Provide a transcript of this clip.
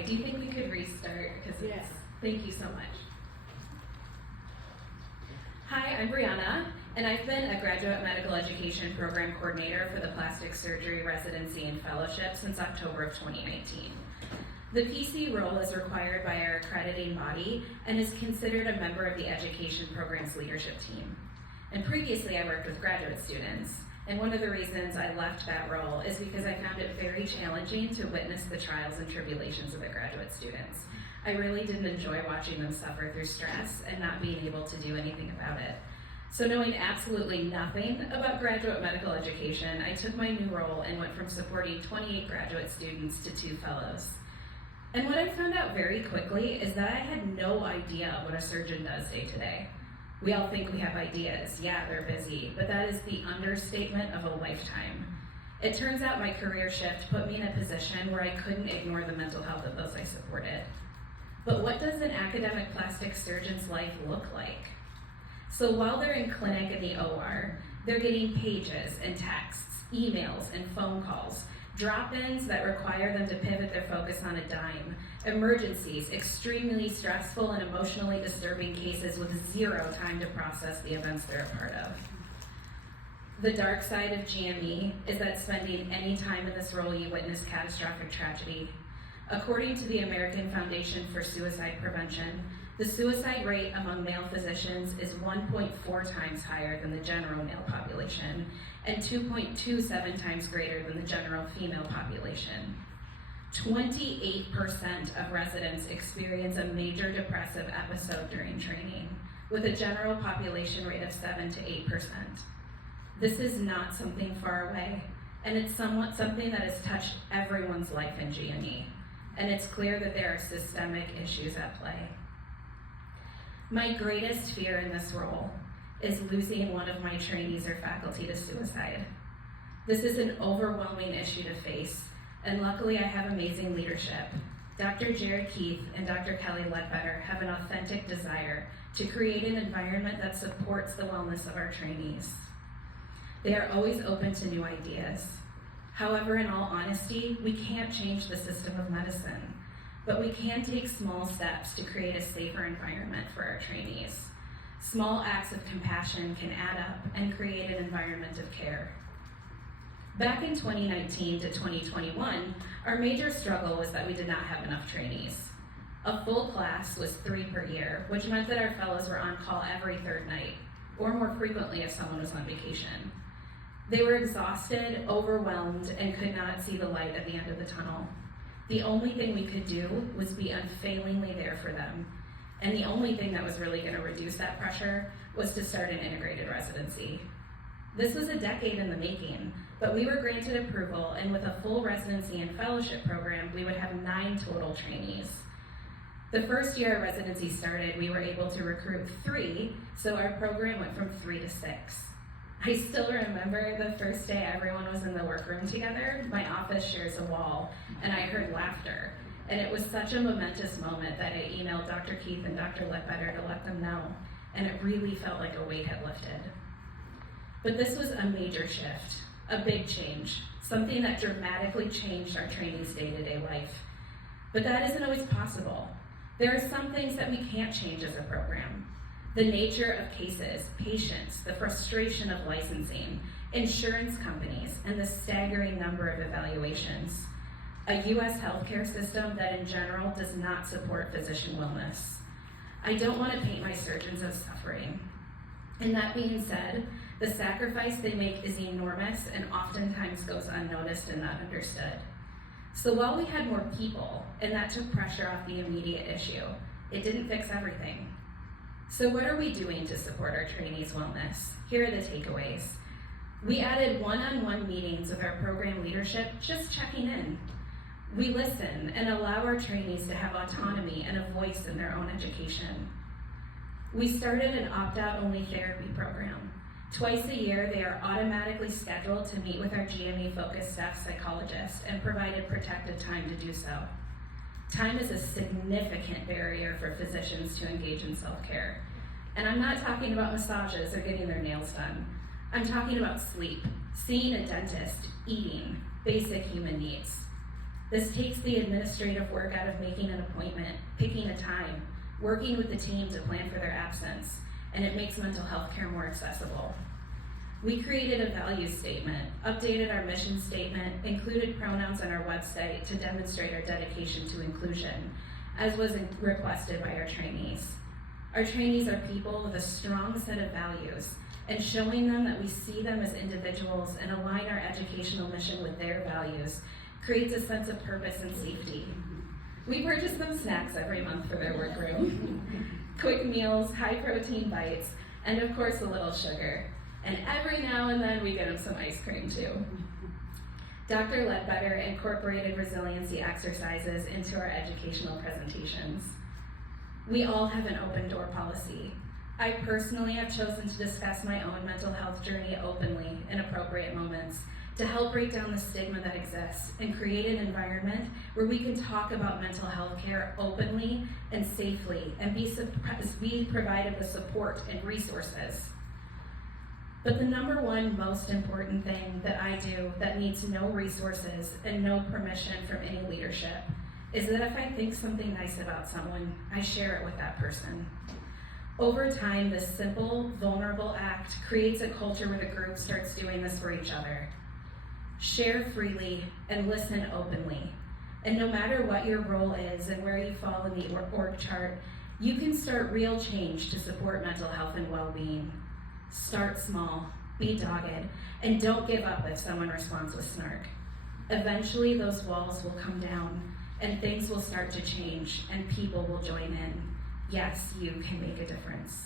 Okay, do you think we could restart? Because Yes. Thank you so much. Hi, I'm Briana, and I've been a graduate medical education program coordinator for the plastic surgery residency and fellowship since October of 2019. The PC role is required by our accrediting body and is considered a member of the education program's leadership team. And previously I worked with graduate students, and one of the reasons I left that role is because I found it very challenging to witness the trials and tribulations of the graduate students. I really didn't enjoy watching them suffer through stress and not being able to do anything about it. So knowing absolutely nothing about graduate medical education, I took my new role and went from supporting 28 graduate students to 2 fellows. And what I found out very quickly is that I had no idea what a surgeon does day to day. We all think we have ideas. Yeah, they're busy, but that is the understatement of a lifetime. It turns out my career shift put me in a position where I couldn't ignore the mental health of those I supported. But what does an academic plastic surgeon's life look like? So while they're in clinic in the OR, they're getting pages and texts, emails and phone calls, drop-ins that require them to pivot their focus on a dime, emergencies, extremely stressful and emotionally disturbing cases with 0 time to process the events they're a part of. The dark side of GME is that spending any time in this role, you witness catastrophic tragedy. According to the American Foundation for Suicide Prevention, the suicide rate among male physicians is 1.4 times higher than the general male population and 2.27 times greater than the general female population. 28% of residents experience a major depressive episode during training, with a general population rate of 7 to 8%. This is not something far away, and it's something that has touched everyone's life in GME, and it's clear that there are systemic issues at play. My greatest fear in this role is losing one of my trainees or faculty to suicide. This is an overwhelming issue to face, and luckily I have amazing leadership. Dr. Jared Keith and Dr. Kelly Ledbetter have an authentic desire to create an environment that supports the wellness of our trainees. They are always open to new ideas. However, in all honesty, we can't change the system of medicine, but we can take small steps to create a safer environment for our trainees. Small acts of compassion can add up and create an environment of care. Back in 2019 to 2021, our major struggle was that we did not have enough trainees. A full class was 3 per year, which meant that our fellows were on call every 3rd night, or more frequently if someone was on vacation. They were exhausted, overwhelmed, and could not see the light at the end of the tunnel. The only thing we could do was be unfailingly there for them. And the only thing that was really going to reduce that pressure was to start an integrated residency. This was a decade in the making, but we were granted approval, and with a full residency and fellowship program, we would have 9 total trainees. The first year our residency started, we were able to recruit 3, so our program went from 3 to 6. I still remember the first day everyone was in the workroom together. My office shares a wall, and I heard laughter. And it was such a momentous moment that I emailed Dr. Keith and Dr. Ledbetter to let them know, and it really felt like a weight had lifted. But this was a major shift, a big change, something that dramatically changed our trainees' day-to-day life. But that isn't always possible. There are some things that we can't change as a program. The nature of cases, patients, the frustration of licensing, insurance companies, and the staggering number of evaluations. A U.S. healthcare system that in general does not support physician wellness. I don't want to paint my surgeons as suffering. And that being said, the sacrifice they make is enormous and oftentimes goes unnoticed and not understood. So while we had more people, and that took pressure off the immediate issue, it didn't fix everything. So what are we doing to support our trainees' wellness? Here are the takeaways. We added one-on-one meetings with our program leadership, just checking in. We listen and allow our trainees to have autonomy and a voice in their own education. We started an opt-out only therapy program. Twice a year, they are automatically scheduled to meet with our GME-focused staff psychologist and provided protected time to do so. Time is a significant barrier for physicians to engage in self-care. And I'm not talking about massages or getting their nails done. I'm talking about sleep, seeing a dentist, eating, basic human needs. This takes the administrative work out of making an appointment, picking a time, working with the team to plan for their absence, and it makes mental health care more accessible. We created a values statement, updated our mission statement, included pronouns on our website to demonstrate our dedication to inclusion, as was requested by our trainees. Our trainees are people with a strong set of values, and showing them that we see them as individuals and align our educational mission with their values creates a sense of purpose and safety. We purchase them snacks every month for their workroom. Quick meals, high protein bites, and of course a little sugar. And every now and then we get them some ice cream too. Dr. Ledbetter incorporated resiliency exercises into our educational presentations. We all have an open door policy. I personally have chosen to discuss my own mental health journey openly in appropriate moments to help break down the stigma that exists and create an environment where we can talk about mental health care openly and safely and be provided with support and resources. But the number one most important thing that I do that needs no resources and no permission from any leadership is that if I think something nice about someone, I share it with that person. Over time, this simple, vulnerable act creates a culture where the group starts doing this for each other. Share freely and listen openly. And no matter what your role is and where you fall in the org chart, you can start real change to support mental health and well-being. Start small, be dogged, and don't give up if someone responds with snark. Eventually, those walls will come down, and things will start to change, and people will join in. Yes, you can make a difference.